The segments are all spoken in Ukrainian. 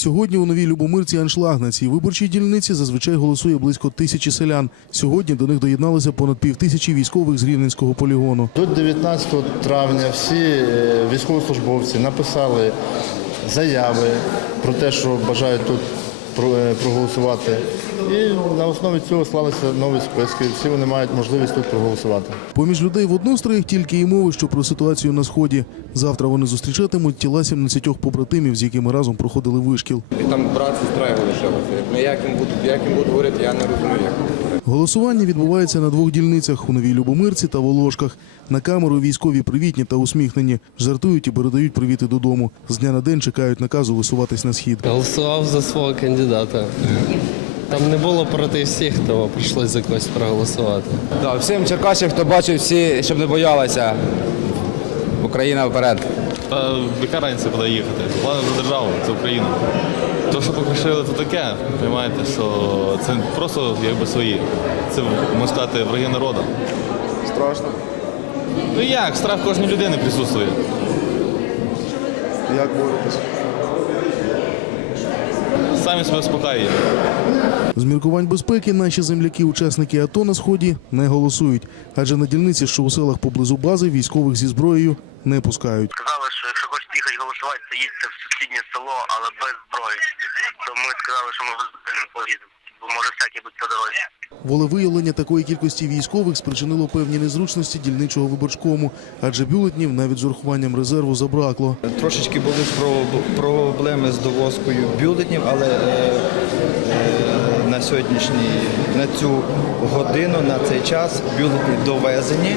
Сьогодні у новій Любомирці аншлаг на цій виборчій дільниці зазвичай голосує близько тисячі селян. Сьогодні до них доєдналося понад пів тисячі військових з Рівненського полігону. Тут 19 травня всі е, військовослужбовці написали заяви про те, що бажають тут проголосувати. І на основі цього склалися нові списки. Всі вони мають можливість тут проголосувати. Поміж людей в одностроях тільки й мови, що про ситуацію на сході. Завтра вони зустрічатимуть тіла 17 побратимів, з якими разом проходили вишкіл. І там брат, сестра його лишилася. Ну як їм буду, як їм буду говорити, я не розумію, як. Голосування відбувається на двох дільницях у Новій Любомирці та Волошках. На камеру військові привітні та усміхнені. Жартують і передають привіти додому. З дня на день чекають наказу висуватись на схід. Голосував за свого кандидата. Там не було проти всіх, тому прийшлося за когось проголосувати. Да, всім черкасів, хто бачив всі, щоб не боялися. Україна вперед. Та яка разниця куди їхати? Головне за державу, це Україна. То, що покришили, то таке. Розумієте, що це просто якби свої. Це можна сказати враги народу. Страшно. Ну як, страх кожної людини присутствує. Як боретесь? Самі себе спокаюємо. З міркувань безпеки наші земляки, учасники АТО на сході, не голосують, адже на дільниці, що у селах поблизу бази, військових зі зброєю не пускають. сказали, що якщо хочете їхати голосувати, то їдьте в сусіднє село, але без зброї. То ми сказали, що ми без зброї не поїдемо, бо може всяке бути по дорозі. Волевиявлення такої кількості військових спричинило певні незручності дільничого виборчкому, адже бюлетнів навіть з урахуванням резерву забракло. Трошечки були про- проблеми з довозкою бюлетнів, але е, е, на сьогоднішній на цю годину, на цей час бюлетні довезені.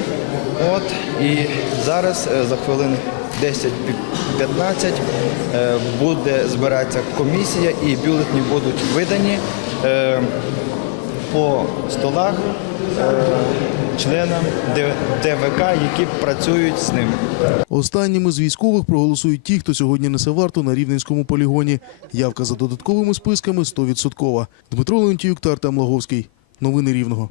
От і зараз е, за хвилин 10-15 е, буде збиратися комісія і бюлетні будуть видані по столах е, членам ДВК, які працюють з ним. Останніми з військових проголосують ті, хто сьогодні несе варту на рівненському полігоні. Явка за додатковими списками 100%. Дмитро Леонтіюк та Лаговський. Новини Рівного.